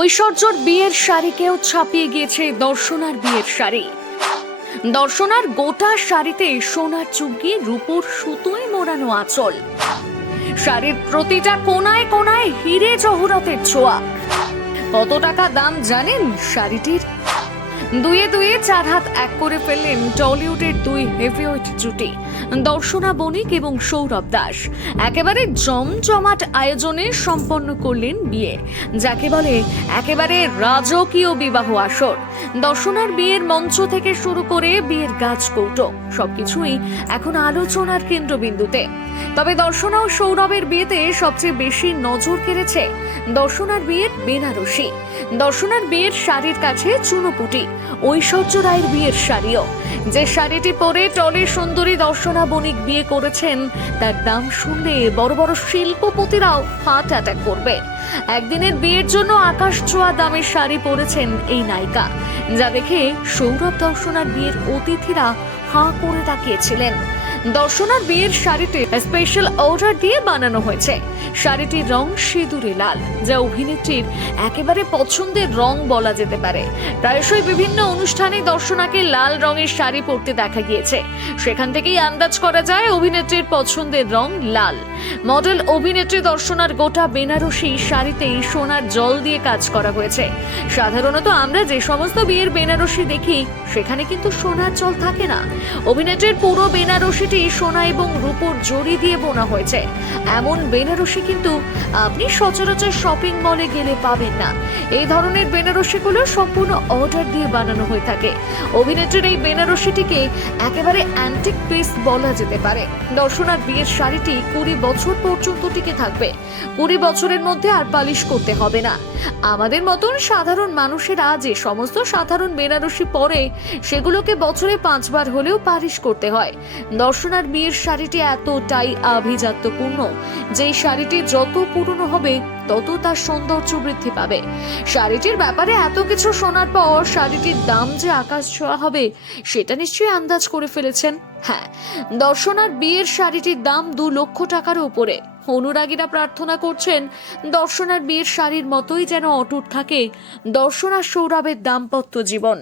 ঐশ্বর্যর বিয়ের শাড়িকেও ছাপিয়ে গিয়েছে দর্শনার বিয়ের শাড়ি। দর্শনার গোটা শাড়িতে সোনার চুমকি, রূপোর সুতোয় মোড়ানো আঁচল, শাড়ির প্রতিটা কোনায় কোনায় হিরে জহরতের ছোঁয়া। কত টাকা দাম জানেন শাড়িটির? দুয়ে দুয়ে 4 হাত এক করে ফেললেন টলিউডের দুই হেভিওয়েট জুটি দর্শনা বণিক এবং সৌরভ দাস। একেবারে জমজমাট আয়োজনে সম্পন্ন করলেন বিয়ে, যাকে বলে একেবারে রাজকীয় বিবাহ আসর। দর্শনার বিয়ের মঞ্চ থেকে শুরু করে বিয়ের গাছকৌটো সবকিছুই এখন আলোচনার কেন্দ্রবিন্দুতে। তবে দর্শনা ও সৌরভের বিয়েতে সবচেয়ে বেশি নজর কেড়েছে দর্শনার বিয়ের বেনারসি। দর্শনার বিয়ের শাড়ির কাছে চুনোপুটি ঐশ্বর্য রায়ের বিয়ের শাড়িও। যে শাড়িটি পরে টলির সুন্দরী দর্শনা বণিক বিয়ে করেছেন, তার দাম শুনলে বড় বড় শিল্পপতিরাও হার্ট অ্যাটাক করবে। একদিনের বিয়ের জন্য আকাশ ছোঁয়া দামের শাড়ি পরেছেন এই নায়িকা, যা দেখে সৌরভ দর্শনার বিয়ের অতিথিরা হাঁ করে তাকিয়েছিলেন। দর্শনার বিয়ের শাড়িতে স্পেশাল অর্ডার দিয়ে বানানো হয়েছে। শাড়িটির রং সিঁদুরে লাল, যা অভিনেত্রীর একেবারে পছন্দের রং বলা যেতে পারে। প্রায়শই বিভিন্ন অনুষ্ঠানে দর্শনাকে লাল রঙের শাড়ি পরতে দেখা গিয়েছে, সেখান থেকেই আন্দাজ করা যায় অভিনেত্রীর পছন্দের রং লাল। মডেল অভিনেত্রী দর্শনার গোটা বেনারসি শাড়িতেই সোনার জল দিয়ে কাজ করা হয়েছে। সাধারণত আমরা যে সমস্ত বিয়ের বেনারসি দেখি, সেখানে কিন্তু সোনার জল থাকে না। অভিনেত্রীর পুরো বেনারসিটি সোনা এবং রূপোর জড়ি দিয়ে বোনা হয়েছে। এমন বেনারসি কিন্তু আপনি সচরাচর শপিং মলে গেলে পাবেন না। এই ধরনের বেনারসিগুলো সম্পূর্ণ অর্ডার দিয়ে বানানো হয়ে থাকে। অভিনেত্রীর এই বেনারসিটিকে একেবারে অ্যান্টিক পিস বলা যেতে পারে। দর্শনার বিয়ের শাড়িটি 20 বছর পর্যন্ত টিকে থাকবে। 20 বছরের মধ্যে আর পালিশ করতে হবে না। আমাদের মতন সাধারণ মানুষেরা যে সমস্ত সাধারণ বেনারসি পরে, সেগুলোকে বছরে 5 বার হলেও পালিশ করতে হয়। দর্শনার বিয়ের শাড়িটি এতটাই আভিজাত্যপূর্ণ যে শাড়িটি যত পুরনো হবে তত তার সৌন্দর্য বৃদ্ধি পাবে। শাড়িটির ব্যাপারে এত কিছু শোনার পর শাড়িটির দাম যে আকাশ ছোঁয়া হবে, সেটা নিশ্চয়ই আন্দাজ করে ফেলেছেন। হ্যাঁ, দর্শনার বিয়ের শাড়িটির দাম 2 লক্ষ টাকার উপরে। অনুরাগীরা প্রার্থনা করছেন দর্শনার বিয়ের শাড়ির মতোই যেন অটুট থাকে দর্শনার সৌরভের দাম্পত্য জীবন।